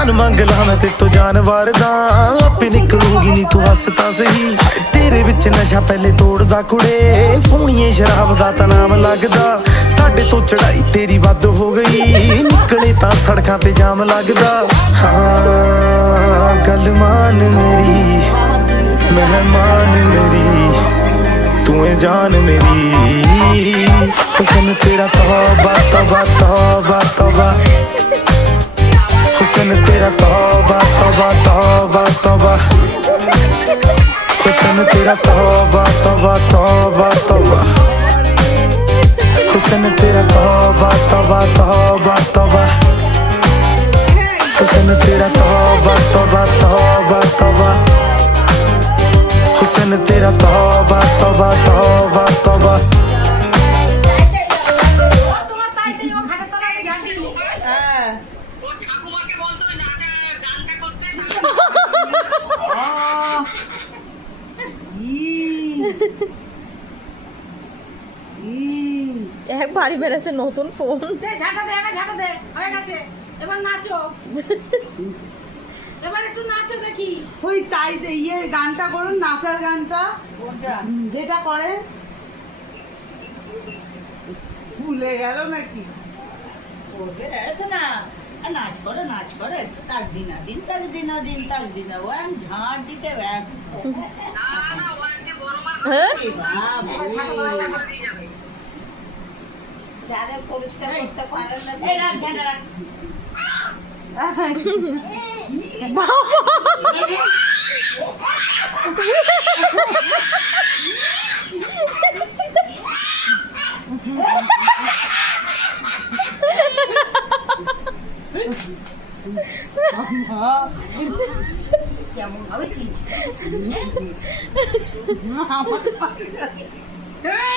जान मंग ला मैं ते तो जानवर दा आपे निकलूगी नी तू हसता सही तेरे विच नशा पहले तोड़दा कुड़े सोहणीए शराब दा ता नाम लगदा साडे तो चढ़ाई तेरी वध हो गई निकले ता सड़कां ते जाम लगदा हाँ गल मान मेरी मेहमान मेरी तू है जान मेरी हुस्न तेरा तौबा तौबा तौबा तौबा हुस्न तेरा तौबा तौबा तौबा तौबा हुस्न तेरा तौबा तौबा तौबा तौबा हुस्न तेरा तौबा तौबा तौबा तौबा हुस्न तेरा तौबा तौबा तौबा तौबा हुस्न तेरा तौबा तौबा तौबा तौबा একবারই বেড়েছে নতুন ফোন ঝাঁটা দে ঝাঁটা দে হয়ে গেছে এবার নাচো এবার একটু নাচো দেখি ওই তাই ইয়ে গানটা করুন নাচার গানটা যেটা করে ভুলে গেল নাকি ওকে আছে না নাচ করে তাক দিনা দিন তাক দিনা ও আমি ঝাড় দিতে ব্যাস যারা পরিষ্কার করতে পারে না এই রাখ ঝাড়া রাখ কেমন ভাবে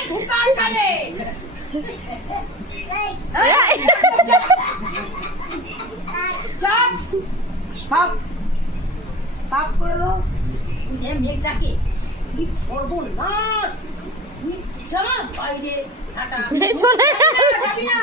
ঢুকার কানে পাপ করে দাও মেঘটাকে সর্বনাশ বাইরে পেছনে যাবি না